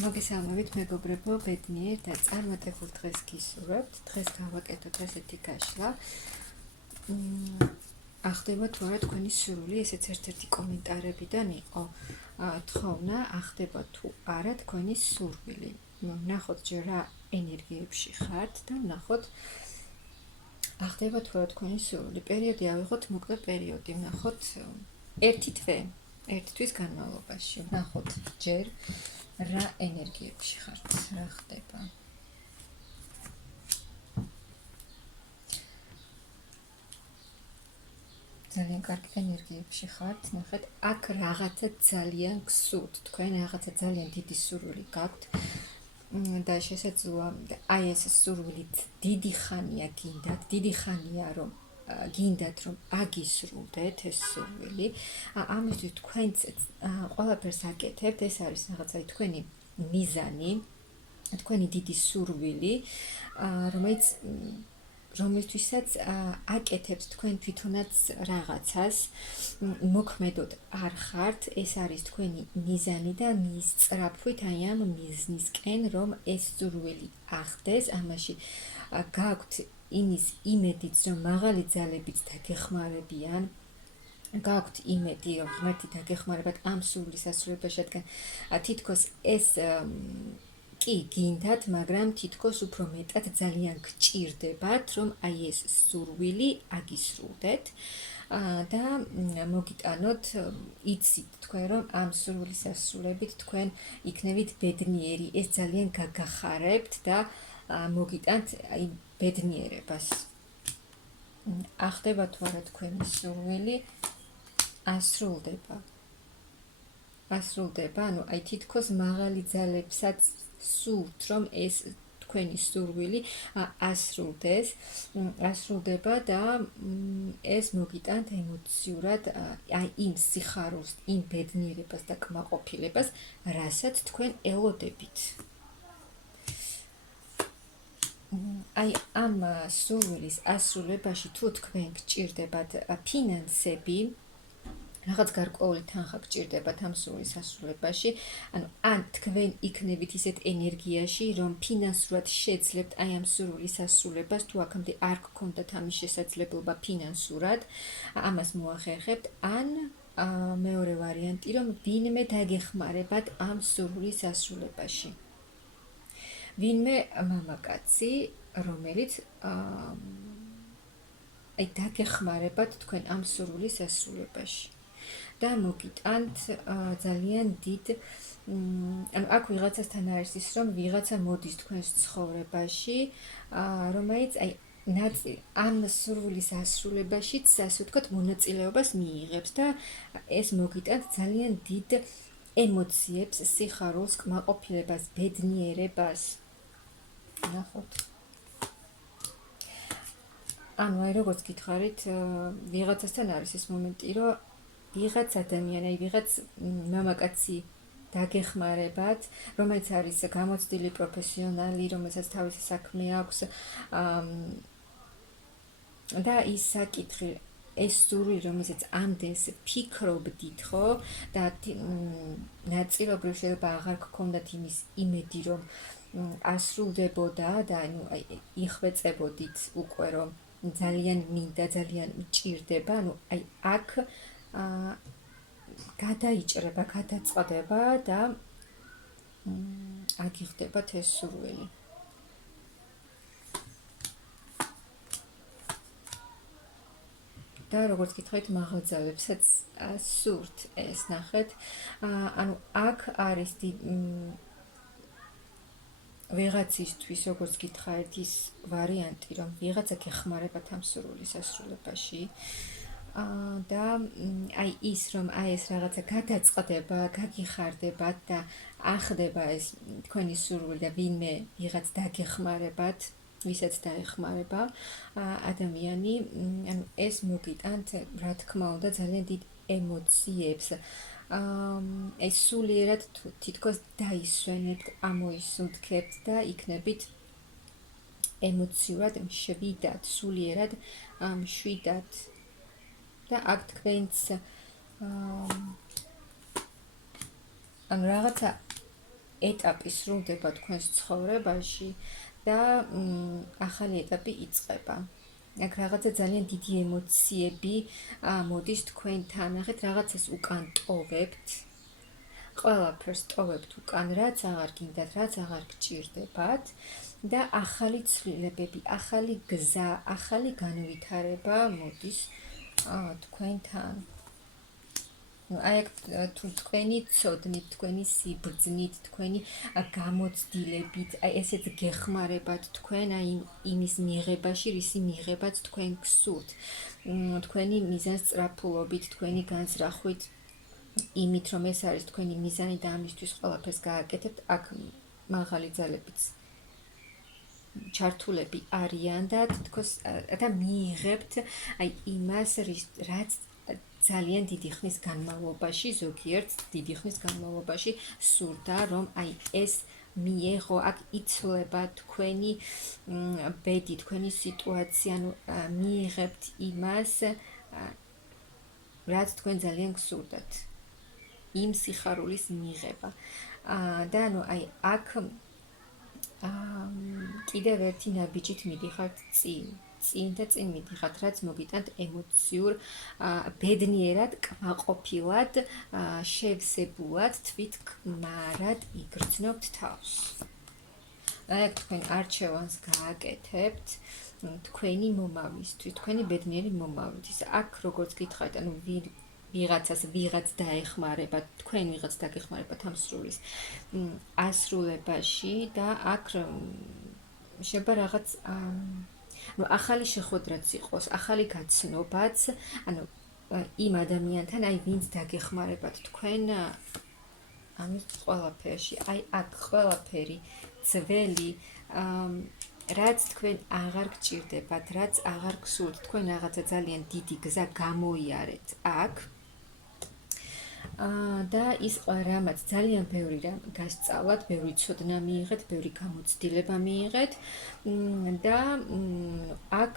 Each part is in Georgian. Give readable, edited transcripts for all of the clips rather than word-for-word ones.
მოგესალმებით მეგობრებო, ბედნიერ და წარმატებულ დღეს გისურვებთ. დღეს გავაკეთოთ ასეთი გაშლა. ახდება თუ არა თქვენი სურვილი, ესეც ერთ-ერთი კომენტარებიდან იყო თხოვნა, ახდება თუ არა თქვენი სურვილი. ნახოთ ჯერ რა ენერგიებში ხართ და ნახოთ ახდება თუ არა თქვენი სურვილი. პერიოდი ავიღოთ მოკლე პერიოდი, ნახოთ ერთი თვის განმავლობაში. ნახოთ ჯერ რა ენერგიებში ხართ, რა ხდება. ძალიან კარგი ენერგიებში ხართ, ნახეთ, აქ რაღაცა ძალიან გსურთ, თქვენ რაღაცა ძალიან დიდი სურვილი გაქვთ და შესაძლოა აი ეს სურვილი დიდი ხანია გინდათ, დიდი ხანია რომ გინდათ რომ აგისრულდეთ ეს სურვილი. ამისთვის თქვენც ყველაფერს აკეთებთ, ეს არის რაღაცა თქვენი მიზანი, თქვენი დიდი სურვილი, რომლისთვისაც აკეთებთ თქვენ თვითონაც რაღაცას, მოქმედოდ არ ხართ, ეს არის თქვენი მიზანი და მის სწრაფვით აი ამ მიზნისკენ რომ ეს სურვილი ახდეს, ამაში გაქვთ იმის იმედიც, რომ მაღალი ძალებიც დაგეხმარებიან, გაქვთ იმედი, რომ ღმერთი დაგეხმარებათ ამ სურვილის ასრულებაში, რადგან თითქოს ეს კი გინდათ, მაგრამ თითქოს უფრო მეტად ძალიან გჭირდებათ, რომ აი ეს სურვილი აგისრულდეთ და მოგიტანოთ, იცით თქვენ, რომ ამ სურვილის ასრულებით თქვენ იქნებით ბედნიერი, ეს ძალიან გაგახარებთ და მოგიტანთ აი ბედნიერებას. ახდება თუ არა თქვენი სურვილი, ასრულდება, ანუ აი თითქოს მაღალი ძალებსაც სურთ, რომ ეს თქვენი სურვილი ასრულდება და ეს მოგიტანთ ემოციურად აი იმ სიხარულს, იმ ბედნიერებას და კმაყოფილებას, რასაც თქვენ ელოდებით. აი ამ სურვილის ასრულებაში თუ თქვენ გჭირდებათ ფინანსები, რაღაც გარკვეული თანხა გჭირდებათ ამ სურვილის ასრულებაში, ანუ ან თქვენ იქნებით ისეთ ენერგიაში, რომ ფინანსურად შეძლებთ აი ამ სურვილის ასრულებას, თუ აქამდე არ გქონდათ ამის შესაძლებლობა ფინანსურად, ამას მოახერხებთ, ან მეორე ვარიანტი, რომ ვინმე დაგეხმარებათ ამ სურვილის ასრულებაში. ვინმე მამაკაცი, რომელიც აი დაგეხმარებათ თქვენ ამ სურვილის ასრულებაში. და მოგიტანთ ძალიან დიდ, ანუ აქ ვიღაცასთან არის ის, რომ ვიღაცა მოდის თქვენს ცხოვრებაში, რომელიც აი ამ სურვილის ასრულებაშიც, ასე ვთქვათ, მონაწილეობას მიიღებს და ეს მოგიტანთ ძალიან დიდ ემოციებს, სიხარულს, კმაყოფილებას, ბედნიერებას. ნახოთ. ანუ აი როგორც გითხარით, ვიღაცასთან არის ეს მომენტი, რომ ვიღაც ადამიანი, აი ვიღაც მამაკაცი დაგეხმარებათ, რომელიც არის გამოცდილი პროფესიონალი, რომელსაც თავისი საქმე აქვს და ის საკითხი, ეს სურვილი, რომელსაც ამდენს ფიქრობდით, ხო? და ნაწილობრივ შეიძლება აღარ გქონდათ იმის იმედი, რომ ასრულდებოდა და ანუ იხვეწებოდით უკვე, რომ ძალიან მინდა, ძალიან მჭირდება, ანუ აი აქ გადაიჭრება, გადაწყდება და აგიხდებათ ეს სურვილი. და როგორც გითხარით, მაღალ ძალებსაც სურთ ეს, ნახეთ, ანუ აქ არის ვიღაცისთვის, როგორც გითხარით, ის ვარიანტი, რომ ვიღაცა გეხმარებათ ამ სურვილის ასრულებაში და აი ის, რომ აი ეს რაღაცა გადაწყდება, გაგიხარდებათ და ახდება ეს თქვენი სურვილი და ვინმე ვიღაც დაგეხმარებათ, ვისაც დაეხმარება ადამიანი, ანუ ეს მოგიტანთ, რა თქმა უნდა, ძალიან დიდ ემოციებს. ეს სულიერად თითქოს დაისვენებთ, ამოისუნთქებთ და იქნებით ემოციურად მშვიდად, სულიერად მშვიდად. და აქ თქვენც ანუ რაღაცა ეტაპი სრულდება თქვენს ცხოვრებაში და ახალი ეტაპი იწყება. აქ რაღაცა ძალიან დიდი ემოციები მოდის თქვენთან, ნახეთ, რაღაცას უკან ტოვებთ. ყველაფერს ტოვებთ უკან, რაც აღარ გინდათ, რაც აღარ გჭირდებათ და ახალი ცვლილებები, ახალი გზა, ახალი განვითარება მოდის თქვენთან. აი აქ თუ თქვენი ცოდნით, თქვენი სიბრძნით, თქვენი გამოცდილებით, აი ესეც გეხმარებათ თქვენ აი იმის მიღებაში, რისი მიღებაც თქვენ გსურთ. თქვენი მიზანსწრაფულობით, თქვენი განზრახვით, იმით რომ ეს არის თქვენი მიზანი და ამისთვის ყველაფერს გააკეთებთ, აქ მაღალი ძალებიც ჩართულები არიან და თითქოს და მიიღებთ აი იმას, რაც ძალიან დიდი ხნის განმავლობაში, ზოგიერთ დიდი ხნის განმავლობაში სურდა, რომ აი ეს მიეღო, აქ იცვლება თქვენი ბედი, თქვენი სიტუაცია, ანუ მიიღებთ იმას, რაც თქვენ ძალიან გსურდათ. იმ სიხარულის მიღება. და ანუ აი აქ კიდევ ერთი ნაბიჯით მიდიხართ წინ და წინ მიდიხართ, რაც მოგიტანთ ემოციურ, ბედნიერად, კმაყოფილად, შევსებულად, თვითკმარად იგრძნობთ თავს. აქ თქვენ არჩევანს გააკეთებთ თქვენი მომავლისთვის, თქვენი ბედნიერი მომავლისთვის. აქ როგორც გითხარით, ანუ ვიღაც დაეხმარება, თქვენ ვიღაც დაგეხმარებათ ამ სრულის ასრულებაში და აქ შეიძლება რაღაც ახალი შეხვედრაც იყოს, ახალი გაცნობაც, ანუ იმ ადამიანთან, აი ვინც დაგეხმარებათ თქვენ ამის ყველაფერში, აი აქ ყველაფერი ძველი, რაც თქვენ აღარ გჭირდებათ, რაც აღარ გსურთ, თქვენ რაღაცა ძალიან დიდი გზა გამოიარეთ აქ. და ის რამაც ძალიან ბევრი რამ გასწავლათ, ბევრი ცოდნა მიიღეთ, ბევრი გამოცდილება მიიღეთ და აქ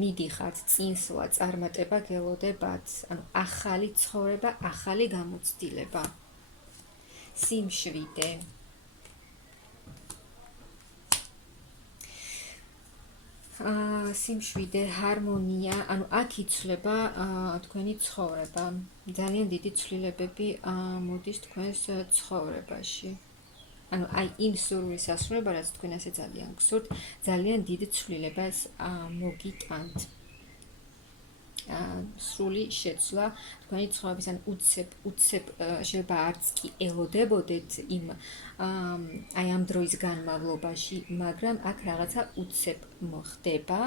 მიდიხართ წინსვლა, წარმატება გელოდებათ, ანუ ახალი ცხოვრება, ახალი გამოცდილება. სიმშვიდე. სიმშვიდე, ჰარმონია, ანუ აქ იცვლება თქვენი ცხოვრება. ძალიან დიდი ცვლილებები მოდის თქვენს ცხოვრებაში. ანუ აი იმ სურვილის ასრულება, რაც თქვენ ასე ძალიან გსურთ, ძალიან დიდ ცვლილებას მოგიტანთ. სრული შეცვლა თქვენი ცხოვრების, ან უცებ შეიძლება არც კი ელოდებოდეთ იმ აი ამ დროის განმავლობაში, მაგრამ აქ რაღაცა უცებ მოხდება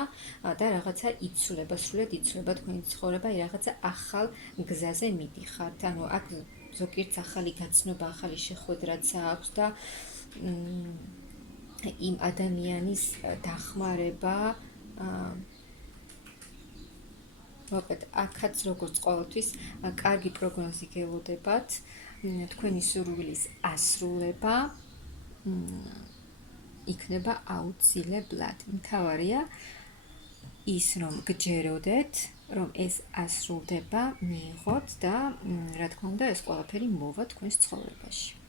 და რაღაცა იცვლება, სრულად იცვლება თქვენი ცხოვრება, აი რაღაცა ახალ გზაზე მიდიხართ. ანუ აქ ზოგიერთ ახალი გაცნობა, ახალი შეხვედრაც აქვს და იმ ადამიანის დახმარება მოკლედ, აქაც როგორც ყოველთვის კარგი პროგნოზი გელოდებათ, თქვენი სურვილის ასრულება იქნება აუცილებლად. მთავარია ის, რომ გჯეროდეთ, რომ ეს ასრულდება, მიიღოთ და რა თქმა უნდა, ეს ყველაფერი მოვა თქვენს ცხოვრებაში.